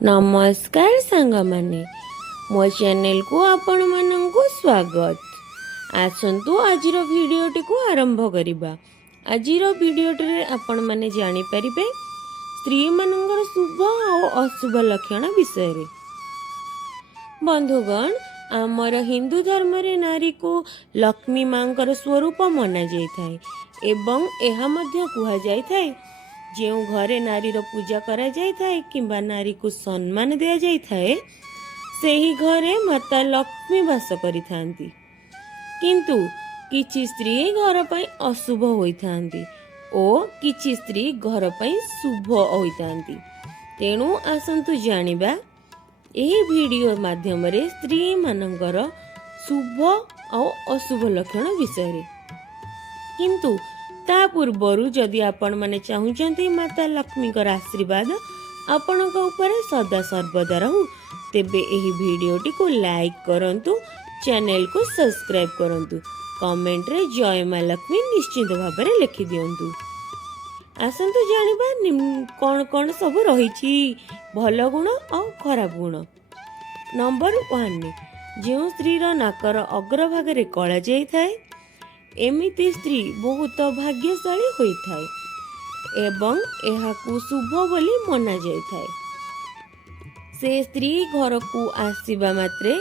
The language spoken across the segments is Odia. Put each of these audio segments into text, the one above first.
नमस्कार सांगमाने मो चैनल को आपण मानंकु स्वागत। आसंतु आजिर भिडियोटी को आरंभ करिबा। आजिर भिडियोटी आपण माने जानि परिबे स्त्री मानंगर शुभ और अशुभ लक्षण विषय रे। बंधुगण, आमर हिंदू धर्म रे नारी को लक्ष्मी मांकर स्वरूप मना जाय थाए एवं एहा मध्य कुहा जाय थाए जो घरे नारी रो पूजा करा जाय थाए किंबा नारी को सम्मान दिया जाय थाए सेही घरे माता लक्ष्मी वास करि थांती। किंतु किछि स्त्री घर पई अशुभ होई थांती ओ किछि स्त्री घर पई शुभ होई थांती। तेणु आसंतु जानिबा एही वीडियो माध्यम रे स्त्री मानंकर शुभ और अशुभ लक्षण विषय रे। किंतु ता पूर्वरु जदि आपण माने चाहुचंती माता लक्ष्मी कर आशीर्वाद आपणक ऊपर सदा सर्वदा रहू तेबे एही वीडियोटी को लाइक करंतु, चैनल को सब्सक्राइब करंतु, कमेंट रे जय मां लक्ष्मी निश्चित भाव में लिखि दियंतु। आसंतु जानिबा कौन कौन सब रहिछि भल गुण और खराब गुण। नंबर 1 जो स्त्री रो नाकर अग्रभाग रे कला जाय थाए एमिति स्त्री बहुत भाग्यशाली होई थाए एवं एहाकु शुभ बोली मना जाय थाए। से स्त्री घर को आसीबा मात्रे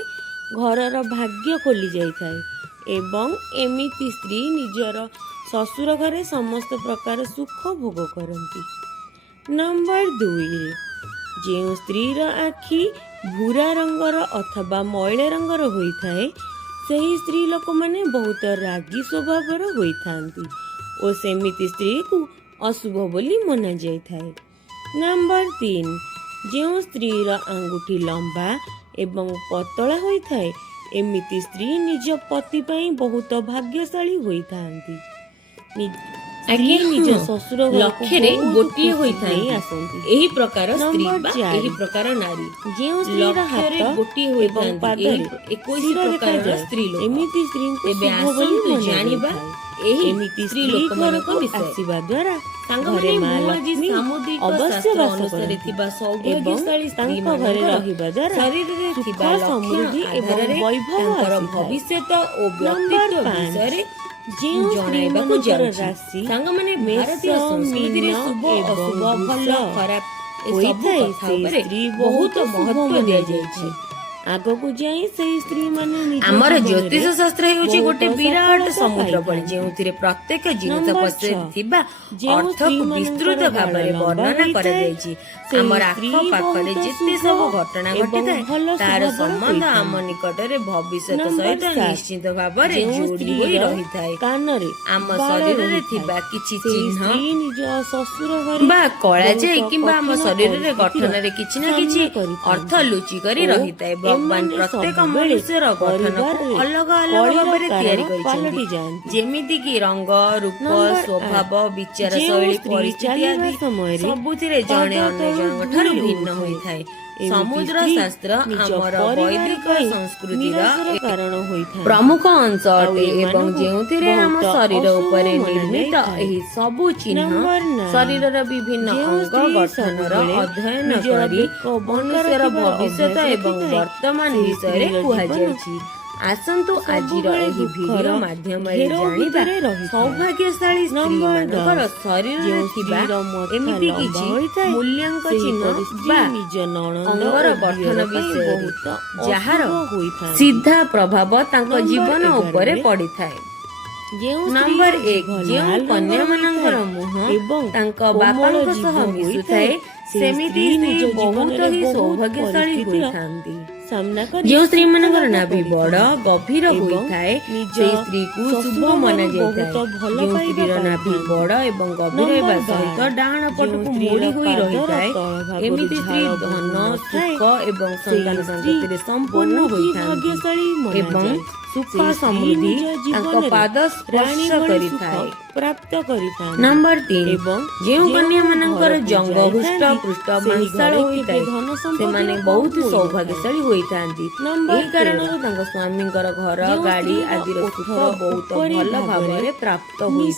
घरर भाग्य खोली जाय थाए एवं एमिति स्त्री निजर ससुर घरे समस्त प्रकार सुख भोग करती। नंबर 2 जो स्त्री रो आखि भूरा रंगर अथवा मैले रंगर होई थाए सही स्त्री लोक माने बहुत रागी स्वभावर होई थांती और सेमिति स्त्री को अशुभ बोली मना जाय थाए। नंबर 3 जो स्त्री रो आंगुठी लंबा एवं पतला होई थाए एमिति स्त्री निज पति पई बहुत भाग्यशाली होई थांती। आगे निज ससुर लक्ष्य गोटिए होई थाई आसंती। एही प्रकार स्त्री बा एही प्रकार नारी जेउ स्त्री रा हाथ गोटिए होई थांती 21 प्रकार स्त्री लोक एमिति स्त्री को शुभ बोली जानिबा एही एमिति स्त्री लोक मन को आशीर्वाद द्वारा घरे मां लक्ष्मी अवश्य वास करथिबा सौभाग्यशाली स्त्री घरे रहिबा द्वारा शरीर रे थिबा समृद्धि एवं वैभव भविष्य और व्यक्तित्व विषय जणाइबाकु जाउछि। सांगमाने भारतीय संस्कृति रे शुभ अशुभ भल खराब ए सब कथा ऊपर बहुत महत्व दिया जायछि। आगो को जाई से स्त्री माने हमर ज्योतिष शास्त्र हेउछि गोटे विराट समुद्र परि जेउथिरे प्रत्येक जिनिस पछे थिबा अर्थ को विस्तृत भाव में वर्णना करा जायछि। हमर आखो पाखरे जेते सब घटना घटिताय तार संबंध हम निकट रे भविष्य सहित निश्चित भाव रे जोड़ी होई रहिताय। कानरे हम शरीर रे थिबा किछि चिन्ह निज ससुर घरे बा कळा जाय किबा हम शरीर रे गठन रे किछि ना किछि अर्थ लुचि करी रहिताय। भगवान प्रत्येक मनुष्यर गठन को अलग अलग भाव में तैयारी करिसेंती जेमिति कि रंग रूप स्वभाव विचार शैली परिस्थिति आदि सबुथिरे जणे अन्य जन ठारू भिन्न होई थाए। समुद्र शास्त्र हमर वैदिक संस्कृति रा कारण होई थाए प्रमुख अंश अटे एवं जेउथिरे हम शरीर उपरे निर्मित एही सबु चिन्ह शरीर रा विभिन्न अंग गठन रा अध्ययन करी मनुष्यर भविष्य एवं वर्तमान विषय रे कुहा जायछि। आसंतु आजिर एही वीडियो माध्यम रे जानिबा सौभाग्यशाली स्त्री मानकर शरीर रे थिबा एमिति किछि मूल्यांक चिन्ह बा निज अंगर गठन विषय जहार सीधा प्रभाव तांक जीवन उपरे पड़ी थाए। नंबर 1 जेउ कन्या मानकर मुह एवं तांक बापांक सह मिसु थाए सेमिति स्त्री बहुत ही सौभाग्यशाली होई थांती। जो स्त्री मानकर नाभि बड़ गभीर होई थाए से स्त्री को शुभ माना जाय थाए। जो स्त्री रा नाभि बड़ एवं गभीर हेबा सहित डाहाण पटकु मोड़ी होई रहि थाए एमिति स्त्री धन सुख एवं संतान संतति रे संपूर्ण होई थाए एवं सुख समृद्धि तांको पाद स्पर्श करि थाए प्राप्त करि थाए। नंबर 3 एवं जेउ कन्या मानकर जंग हुष्ट पृष्ठ मांसाळ होई थाए से माने बहुत सौभाग्यशाली होई थांती। एही कारण तांको स्वामींकर घर गाड़ी आदि रो सुख बहुत भल भाव में प्राप्त होई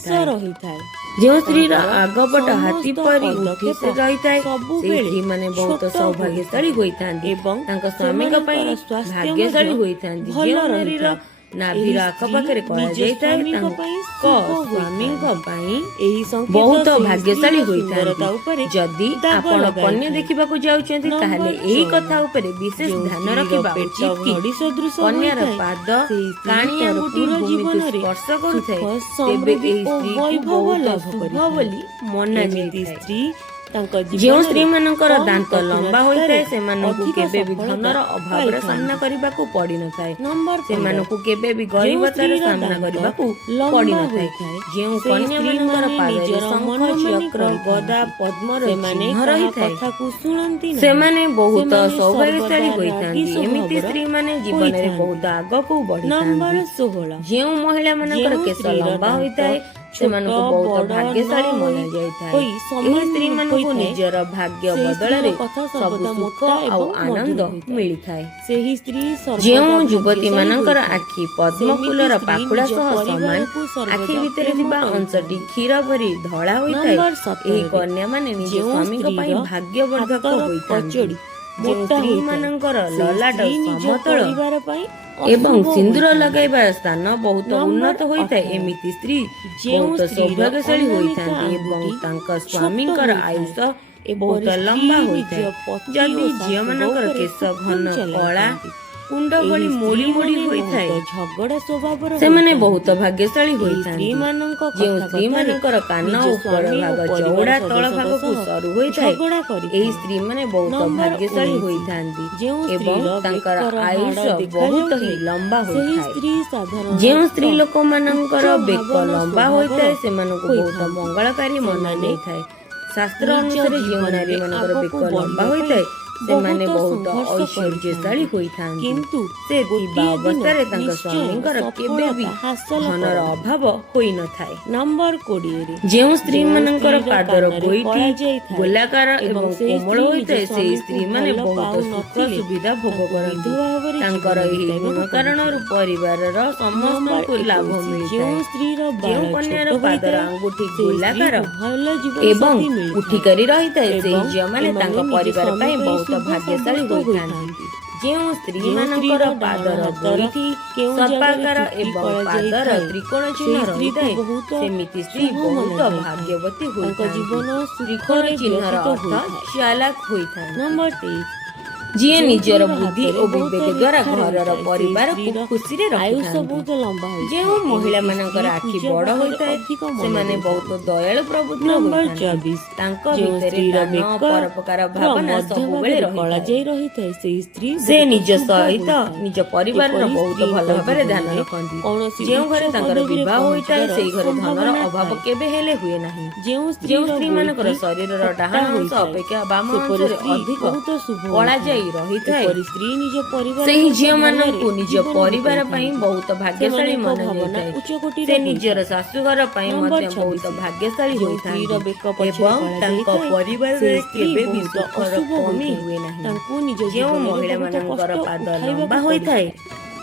थाए। ଯେଉଁ ସ୍ତ୍ରୀର ଆଗପଟ ହାତୀ ପରି ଉଠି ରହିଥାଏ ସେହି ସବୁବେଳେ ସ୍ତ୍ରୀମାନେ ବହୁତ ଛୋଟ ସୌଭାଗ୍ୟଶାଳୀ ହୋଇଥାନ୍ତି ଏବଂ ତାଙ୍କ ସ୍ୱାମୀଙ୍କ ପାଇଁ ସେମାନଙ୍କର ସ୍ୱାସ୍ଥ୍ୟ ଭାଗ୍ୟଶାଳୀ ମଧ୍ୟ ହୋଇଥାନ୍ତି। ଭଲ ଯେଉଁ ନାରୀର ରହିଥାଏ। ନାଭିର ଏହି ଆଖପାଖରେ ସ୍ତ୍ରୀ କଳା ନିଜ ଯାଇଥାଏ ସ୍ୱାମୀଙ୍କ ତାଙ୍କ ପାଇଁ ଶୁଭ ସ୍ୱାମୀଙ୍କ ହୋଇଥାଏ। ପାଇଁ ଏହି ସଂକେତ ବହୁତ ସେହି ଭାଗ୍ୟଶାଳୀ ସ୍ତ୍ରୀର ସୁନ୍ଦରତା ହୋଇଥାନ୍ତି। ଉପରେ ଯଦି ଦାଗ ଆପଣ ଲଗାଇଥାଏ। କନ୍ୟା ଦେଖିବାକୁ ଯାଉଛନ୍ତି ତାହେଲେ ନମ୍ବର ଏହି 14 କଥା ଉପରେ ବିଶେଷ ଯେଉଁ ଧ୍ୟାନ ସ୍ତ୍ରୀର ରଖିବା ପେଟ ଉଚିତ କି ଘଡ଼ି ସଦୃଶ କନ୍ୟାର ହୋଇଥାଏ, ପାଦ ସେହି ସ୍ତ୍ରୀ କାଣି ତାର ଆଙ୍ଗୁଠି ପୁରା ଭୂମିକୁ ଜୀବନରେ ସ୍ପର୍ଶ କରୁଥାଏ ସୁଖ, ତେବେ ସମୃଦ୍ଧି ଏହି ଓ ସ୍ତ୍ରୀକୁ ବୈଭବ ବହୁତ ଲାଭ ଶୁଭ କରିଥାଏ। ବୋଲି ଏମିତି ମନାଯାଇଥାଏ। ସ୍ତ୍ରୀ ତାଙ୍କ ଯେଉଁ ଜୀବନରେ ସ୍ତ୍ରୀମାନଙ୍କର କମ୍ ଦାନ୍ତ ଲମ୍ବା ହୋଇଥାଏ ସେମାନଙ୍କୁ ଅଧିକ କେବେ ବି ସଫଳତା ଧନର ଅଭାବର ପାଇଥାନ୍ତି। ସାମ୍ନା କରିବାକୁ ପଡ଼ିନଥାଏ। ନମ୍ବର 15 ସେମାନଙ୍କୁ କେବେ ବି ଯେଉଁ ଗରିବତାର ସ୍ତ୍ରୀର ସାମ୍ନା ଦାନ୍ତ କରିବାକୁ ଲମ୍ବା ପଡ଼ିନଥାଏ। ହୋଇଥାଏ, ଯେଉଁ ସେହି କନ୍ୟାମାନଙ୍କର ସ୍ତ୍ରୀମାନେ ପାଦରେ ନିଜର ଶଙ୍ଖ ମନମାନି ଚକ୍ର ଗଦା କରିଥାନ୍ତି। ପଦ୍ମର ସେମାନେ ଚିହ୍ନ କାହା ରହିଥାଏ କଥାକୁ ଶୁଣନ୍ତି ନାହିଁ। ସେମାନେ ବହୁତ ସେମାନେ ସୌଭାଗ୍ୟଶାଳୀ ସର୍ବଦା ହୋଇଥାନ୍ତି। ରାଗି ଏମିତି ସ୍ୱଭାବର ସ୍ତ୍ରୀମାନେ ଜୀବନରେ ହୋଇଥାନ୍ତି। ବହୁତ ଆଗକୁ ନମ୍ବର ବଢ଼ିଥାନ୍ତି। 16 ଯେଉଁ ମହିଳାମାନଙ୍କର ଯେଉଁ କେଶ ସ୍ତ୍ରୀର ଲମ୍ବା ଦାନ୍ତ ହୋଇଥାଏ ଛୋଟ, ସେମାନଙ୍କୁ ବହୁତ ବଡ଼ ଭାଗ୍ୟଶାଳୀ ନ ମନାଯାଇଥାଏ। ହୋଇ ଏହି ସମାନ ସ୍ତ୍ରୀମାନଙ୍କୁ ହୋଇଥାଏ, ନିଜର ଭାଗ୍ୟ ସେହି ବଦଳରେ ସ୍ତ୍ରୀର କଥା ସବୁ ସର୍ବଦା ସୁଖ ମୋଟା ଆଉ ଏବଂ ଆନନ୍ଦ ମଧୁର ହୋଇଥାଏ। ମିଳିଥାଏ। ସେହି ସ୍ତ୍ରୀ ସର୍ବଦା ଯେଉଁ ଭାଗ୍ୟଶାଳୀ ଯୁବତୀମାନଙ୍କର ହୋଇଥାଏ। ଆଖି ପଦ୍ମ ସେମିତି ଫୁଲର ସ୍ତ୍ରୀ ପାଖୁଡ଼ା ନିଜ ସହ ସମାନ ପରିବାରକୁ ସର୍ବଦା ଆଖି ଭିତରେ ପ୍ରେମ ଥିବା ଅଂଶଟି କରିଥାନ୍ତି। କ୍ଷୀର ପରି ଧଳା ହୋଇଥାଏ। ନମ୍ବର ଏହି 17 କନ୍ୟାମାନେ ନିଜ ଯେଉଁ ସ୍ୱାମୀଙ୍କ ପାଇଁ ସ୍ତ୍ରୀର ଭାଗ୍ୟବର୍ଦ୍ଧକ ହାତର ହୋଇଥାନ୍ତି। କଚଡ଼ି ଯେଉଁ ମୋଟା ସ୍ତ୍ରୀମାନଙ୍କର ହୋଇଥାଏ, ସେହି ଲଲାଟ ସ୍ତ୍ରୀ ନିଜ ସମତଳ ପରିବାର ପାଇଁ ଏବଂ ଅଶୁଭ ସିନ୍ଦୁର ହୋଇଥାନ୍ତି। ଲଗାଇବା ସ୍ଥାନ ବହୁତ ନମ୍ବର ଉନ୍ନତ ହୋଇଥାଏ। 18 ଏମିତି ସ୍ତ୍ରୀ ଯେଉଁ ବହୁତ ସ୍ତ୍ରୀର ସୌଭାଗ୍ୟଶାଳୀ ଅନାମିକା ହୋଇଥାନ୍ତି ଏବଂ ଆଙ୍ଗୁଠି ତାଙ୍କ ଛୋଟ ସ୍ୱାମୀଙ୍କର ହୋଇଥାଏ। ଆୟୁଷ ଏପରି ବହୁତ ସ୍ତ୍ରୀ ଲମ୍ବା ନିଜ ହୋଇଥାଏ। ପତି ଯଦି ଓ ଶାଶୁଙ୍କ ଝିଅମାନଙ୍କର ଉପରେ କେଶ ଖୁବ୍ ଘନ କଳା ଚଲାଇଥାନ୍ତି। କୁଣ୍ଡ ଏହି ଭଳି ମୋଡ଼ି ମୋଡ଼ି ସ୍ତ୍ରୀମାନେ ହୋଇଥାଏ ବହୁତ ଝଗଡ଼ା ସ୍ୱଭାବର ସେମାନେ ହୋଇଥାନ୍ତି। ବହୁତ ଭାଗ୍ୟଶାଳୀ ଏହି ହୋଇଥାନ୍ତି। ସ୍ତ୍ରୀମାନଙ୍କ ଯେଉଁ କଥା ସ୍ତ୍ରୀମାନଙ୍କର କାନ ନିଜ ଉପର ସ୍ୱାମୀ ଓ ଭାଗ ପରିବାର ଚଉଡ଼ା ତଳ ସଦସ୍ୟଙ୍କ ଭାଗକୁ ସହ ସରୁ ହୋଇଥାଏ ଝଗଡ଼ା ଏହି କରିଥାନ୍ତି। ସ୍ତ୍ରୀମାନେ ବହୁତ ନମ୍ବର ଭାଗ୍ୟଶାଳୀ 19 ହୋଇଥାନ୍ତି ଯେଉଁ ଏବଂ ସ୍ତ୍ରୀର ତାଙ୍କର ବେକର ଆୟୁଷ ହାଡ଼ ବହୁତ ହିଁ ଦେଖାଯାଉଥାଏ, ଲମ୍ବା ସେହି ହୋଇଥାଏ। ସ୍ତ୍ରୀ ସାଧାରଣତଃ ଯେଉଁ ସ୍ତ୍ରୀ ଲୋକମାନଙ୍କର ଉଚ୍ଚ ବେକ ଭାବନା ଲମ୍ବା ସ୍ୱଭାବର ହୋଇଥାଏ ସେମାନଙ୍କୁ ବହୁତ ହୋଇଥାନ୍ତି। ମଙ୍ଗଳକାରୀ ସେମାନେ ମନାଯାଇଥାଏ। ଶାସ୍ତ୍ର ନିଜ ଅନୁସାରେ ଯେଉଁ ଜୀବନରେ ନାରୀମାନଙ୍କର ବେକ ଆଗକୁ ଲମ୍ବା ବଢ଼ିବା ହୋଇଥାଏ ପାଇଁ ସେମାନେ ବହୁତ ସଂଘର୍ଷ ଐଶ୍ୱର୍ଯ୍ୟଶାଳୀ କରିଥାନ୍ତି। ହୋଇଥାନ୍ତି। କିନ୍ତୁ ସେ ଥିବା ଗୋଟିଏ ଦିନ ଅବସ୍ଥାରେ ତାଙ୍କ ନିଶ୍ଚୟ ସ୍ୱାମୀଙ୍କର କେବେ ବି ସଫଳତା ହାସଲ ଧନର କରନ୍ତି। ଅଭାବ ହୋଇନଥାଏ। ନମ୍ବର 20 ଯେଉଁ ସ୍ତ୍ରୀମାନଙ୍କର ସ୍ତ୍ରୀର ପାଦର କାନରେ ଗୋଇଠି କଳା ଯାଇଥାଏ ଗୋଲାକାର ଏବଂ ଏବଂ ସେହି କୋମଳ ସ୍ତ୍ରୀ ହୋଇଥାଏ ନିଜ ସେହି ସ୍ୱାମୀକୁ ସ୍ତ୍ରୀମାନେ ଭଲ ବହୁତ ସୁଖ ପାଉନଥିଲେ ସୁବିଧା ଭୋଗ ତାଙ୍କୁ କରନ୍ତି। ବିଧବା ଭାବରେ ତାଙ୍କର ଜୀବନ ଏହି ଗୁଣ ବିତାଇବାକୁ କାରଣରୁ ପଡ଼ିଥାଏ। ପରିବାରର ସମସ୍ତଙ୍କୁ ନମ୍ବର ଲାଭ 21 ମିଳିଥାଏ। ଯେଉଁ ସ୍ତ୍ରୀର ଯେଉଁ ବାଳ କନ୍ୟାର ଛୋଟ ପାଦର ହୋଇଥାଏ ଆଙ୍ଗୁଠି ସେହି ଗୋଲାକାର ସ୍ତ୍ରୀକୁ ଭଲ ଏବଂ ଜୀବନସାଥୀ ମିଳିଥାଏ। ଉଠିକରି ରହିଥାଏ ସେହି ଏବଂ ଝିଅମାନେ ଏମାନେ ତାଙ୍କ ନିଜ ପରିବାର ସ୍ୱାମୀ ପାଇଁ ପାଇଁ ବହୁତ ଶୁଭ ଭାଗ୍ୟଶାଳୀ ସାବ୍ୟସ୍ତ ହୋଇଥାନ୍ତି। ଯେଉଁ ଯେଉଁ ସ୍ତ୍ରୀମାନଙ୍କର ସ୍ତ୍ରୀର ପାଦର ଡାହାଣ ହାତର ଗୋଇଠି କେଉଁ ସର୍ପାକାର ଜାଗାରେ ଚୁଟି ଏବଂ କଳା ପାଦର ଯାଇଥାଏ, ତ୍ରିକୋଣ ସେହି ଚିହ୍ନ ସ୍ତ୍ରୀକୁ ରହିଥାଏ ବହୁତ ସେମିତି ସ୍ତ୍ରୀ ଶୁଭ ବହୁତ ମନାଯାଇଥାଏ। ଭାଗ୍ୟବତୀ ତାଙ୍କ ହୋଇଥାନ୍ତି। ଜୀବନ ତ୍ରିକୋଣ ସୁଖରେ ଚିହ୍ନର ବ୍ୟତୀତ ଅର୍ଥ ହୋଇଥାଏ। ଚାଲାକ ହୋଇଥାନ୍ତି। ନମ୍ବର 23 ଯିଏ ଯେଉଁ ନିଜର ସ୍ତ୍ରୀର ବୁଦ୍ଧି ହାତରେ ଓ ବହୁତ ବିବେକ ଦ୍ୱାରା ରେଖା ଘରର ରହିଥାଏ, ସେହି ପରିବାରକୁ ସ୍ତ୍ରୀର ଖୁସିରେ ଆୟୁଷ ରଖିଥାନ୍ତି। ବହୁତ ଲମ୍ବା ହୋଇଥାଏ। ଯେଉଁ ଏମିତି ମହିଳାମାନଙ୍କର ସ୍ତ୍ରୀ ଆଖି ପୂଜା ବଡ଼ ପାଠରେ ହୋଇଥାଏ ଅଧିକ ମନ ସେମାନେ ବହୁତ ଦେଇଥାନ୍ତି। ଦୟାଳୁ ପ୍ରବୃତ୍ତିର ନମ୍ବର ହୋଇଥାନ୍ତି। 24 ତାଙ୍କ ଯେଉଁ ଭିତରେ ସ୍ତ୍ରୀର ଦାନ ବେକ ପରୋପକାର ଭାବନା ମଧ୍ୟ ସବୁବେଳେ ଭାଗରେ କଳା ରହିଥାଏ। ଯାଇ ରହିଥାଏ, ସେହି ସ୍ତ୍ରୀ ସେ ବହୁତ ନିଜ ଶୁଭ ସହିତ ହୋଇଥାଏ। ନିଜ ପରିବାରର ଏପରି ବହୁତ ଭଲ ସ୍ତ୍ରୀଙ୍କ ଭାବରେ ଧ୍ୟାନ ଜୀବନରେ ରଖନ୍ତି। କୌଣସି ଯେଉଁ ଉଚ୍ଚ ଘରେ ତାଙ୍କର ପଦବୀରେ ବିବାହ ହୋଇଥାଏ ପହଞ୍ଚିବାର ସେହି ଘରେ ଧନର ସମ୍ଭାବନା ଅଭାବ ଥାଏ। କେବେ ହେଲେ ହୁଏ ନାହିଁ। ଯେଉଁ ଯେଉଁ ସ୍ତ୍ରୀର ସ୍ତ୍ରୀମାନଙ୍କର ଗୋଇଠି ଶରୀରର ଫଟା ଡାହାଣ ଅଂଶ ହୋଇଥାଏ, ଅପେକ୍ଷା ବାମ ସେପରି ଅଂଶରେ ସ୍ତ୍ରୀ ଅଧିକ ବହୁତ ଶୁଭ କଳା ହୋଇଥାଏ। ଯାଇ ରହିଥାଏ ଏପରି ସ୍ତ୍ରୀ ନିଜ ପରିବାର ସେହି ସହିତ ଝିଅମାନଙ୍କୁ ଭଲରେ ନିଜ ଜୀବନ ପରିବାର ପାଇଁ ବିତାଇଥାନ୍ତି। ବହୁତ ଭାଗ୍ୟଶାଳୀ ସେମାନଙ୍କ ଭାବନା ମନାଯାଇଥାଏ। ଉଚ୍ଚ କୋଟିର ସେ ହୋଇଥାଏ। ନିଜର ଶାଶୁଘର ପାଇଁ ନମ୍ବର ମଧ୍ୟ ବହୁତ 26 ଭାଗ୍ୟଶାଳୀ ଯେଉଁ ସ୍ତ୍ରୀର ହୋଇଥାନ୍ତି ବେକ ପଛରେ ଏବଂ କଳା ତାଙ୍କ ଯାଇଥାଏ, ପରିବାରରେ ସେହି ସ୍ତ୍ରୀ କେବେ ବି ବହୁତ ସୁଖର ଅଶୁଭ କମି ହୋଇଥାଏ। ହୁଏ ନାହିଁ। ତାଙ୍କୁ ନିଜ ଯେଉଁ ଜୀବନରେ ବହୁତ ମହିଳାମାନଙ୍କର କଷ୍ଟ ପାଦ ଉଠାଇବାକୁ ଲମ୍ବା ପଡ଼ିଥାଏ। ହୋଇଥାଏ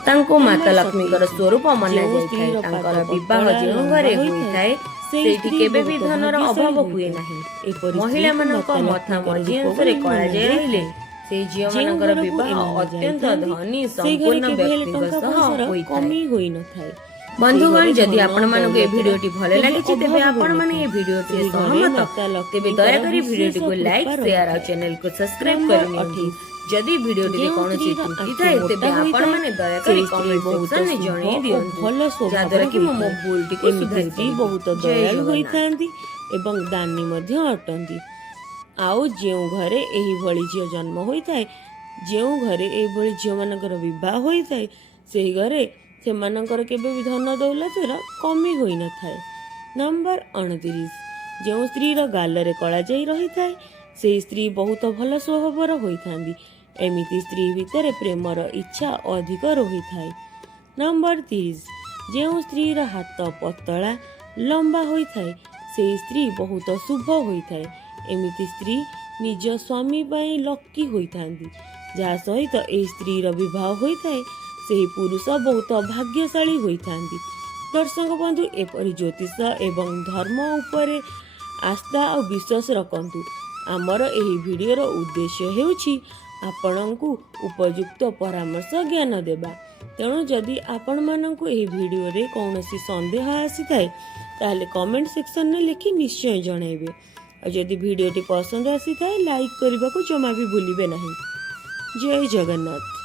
ତାଙ୍କୁ ମାତା ନମ୍ବର ଲକ୍ଷ୍ମୀଙ୍କର 27 ସ୍ୱରୂପ ଯେଉଁ ମନାଯାଇଥାଏ। ସ୍ତ୍ରୀର ତାଙ୍କର ପାଦ ବିବାହ ପତଳା ଯେଉଁ ଲମ୍ବା ଘରେ ହୋଇଥାଏ, ହୋଇଥାଏ ସେହି ସେଇଠି ସ୍ତ୍ରୀ କେବେ ବି ବହୁତ ଧନର ଭାଗ୍ୟଶାଳୀ ଅଭାବ ହୁଏ ହୋଇଥାଏ। ନାହିଁ। ଏପରି ମହିଳାମାନଙ୍କ ସ୍ତ୍ରୀକୁ ମଥା ମାତା ମଝି ଲକ୍ଷ୍ମୀଙ୍କର ଅଂଶରେ ରୂପ କଳା ବୋଲି ଯାଇ ରହିଲେ ମନାଯାଇଥାଏ। ସେହି ଯେଉଁ ଝିଅମାନଙ୍କର ଘରକୁ ବିବାହ ଏମାନେ ଅତ୍ୟନ୍ତ ଯାଇଥାନ୍ତି, ଧନୀ ସେହି ଘରେ ସମ୍ପୂର୍ଣ୍ଣ କେବେ ହେଲେ ବ୍ୟକ୍ତିଙ୍କ ଟଙ୍କା ସହ ପଇସାର ହୋଇଥାଏ। କମି ହୋଇନଥାଏ। ବନ୍ଧୁଗଣ ସେହି ଘରେ ଯଦି ଧନ, ଆପଣମାନଙ୍କୁ ଏ ଦୌଲତର ଭିଡ଼ିଓଟି ଭଲ କେବେ ଲାଗିଛି ତେବେ ଅଭାବ ଆପଣମାନେ ଏ ହୋଇନଥାଏ। ଭିଡ଼ିଓଟିରେ ସେହି ଘରେ ସହମତ ମାତା ତେବେ ଲକ୍ଷ୍ମୀଙ୍କର ଦୟାକରି ବିଶେଷ ଭିଡ଼ିଓଟିକୁ ଲାଇକ୍ କୃପା ସେୟାର ଆଉ ରହିଥାଏ। ଚ୍ୟାନେଲକୁ ସବସ୍କ୍ରାଇବ୍ ନମ୍ବର କରିନିଅନ୍ତୁ। 28 ଯଦି ଭିଡ଼ିଓଟିରେ ଯେଉଁ କୌଣସି ସ୍ତ୍ରୀର ତ୍ରୁଟି ଆଖି ଥାଏ ମୋଟା ତେବେ ହୋଇଥାଏ, ଆପଣମାନେ ଦୟାକରି ସେହି ସ୍ତ୍ରୀ କମେଣ୍ଟ ବହୁତ ସେକ୍ସନରେ ଶୁଭ ଜଣାଇ ଓ ଦିଅନ୍ତୁ ଭଲ ଯାହାଦ୍ୱାରା ସ୍ୱଭାବର କି ମୁଁ ମୋ ହୋଇଥାଏ। ଭୁଲଟିକୁ ଏମିତି ସୁଧାରି ସ୍ତ୍ରୀ ପାରିବି। ବହୁତ ଜୟ ଦୟାଳୁ ଜଗନ୍ନାଥ। ହୋଇଥାନ୍ତି ଏବଂ ଦାନୀ ମଧ୍ୟ ଅଟନ୍ତି। ଆଉ ଯେଉଁ ଘରେ ଏହିଭଳି ଝିଅ ଜନ୍ମ ହୋଇଥାଏ, ଯେଉଁ ଘରେ ଏହିଭଳି ଝିଅମାନଙ୍କର ବିବାହ ହୋଇଥାଏ, ସେହି ଘରେ ସେମାନଙ୍କର କେବେ ବି ଧନ ଦୌଲତର କମି ହୋଇନଥାଏ। ନମ୍ବର 29 ଯେଉଁ ସ୍ତ୍ରୀର ଗାଲରେ କଳା ଯାଇ ରହିଥାଏ, ସେହି ସ୍ତ୍ରୀ ବହୁତ ଭଲ ସ୍ୱଭାବର ହୋଇଥାନ୍ତି। ଏମିତି ସ୍ତ୍ରୀ ଭିତରେ ପ୍ରେମର ଇଚ୍ଛା ଅଧିକ ରହିଥାଏ। ନମ୍ବର 30 ଯେଉଁ ସ୍ତ୍ରୀର ହାତ ପତଳା ଲମ୍ବା ହୋଇଥାଏ, ସେହି ସ୍ତ୍ରୀ ବହୁତ ଶୁଭ ହୋଇଥାଏ। ଏମିତି ସ୍ତ୍ରୀ ନିଜ ସ୍ୱାମୀ ପାଇଁ ଲକି ହୋଇଥାନ୍ତି। ଯାହା ସହିତ ଏହି ସ୍ତ୍ରୀର ବିବାହ ହୋଇଥାଏ, ସେହି ପୁରୁଷ ବହୁତ ଭାଗ୍ୟଶାଳୀ ହୋଇଥାନ୍ତି। दर्शक बंधु एपरी ज्योतिष एवं धर्म उपरे आस्था और विश्वास रखंतु। आमर एही वीडियोर उद्देश्य हेउछि आपणଙ୍କୁ उपयुक्त परामर्श ज्ञान देबा। तेणु जदि आपण मानंकु एही वीडियो रे कौनसी संदेह आसी थाए ताले कमेंट सेक्शन में लिखि निश्चय जणाइबे। और जदि वीडियोटी पसंद आसी थाए लाइक करने को जमा भी भूलिबे नहीं। जय जगन्नाथ।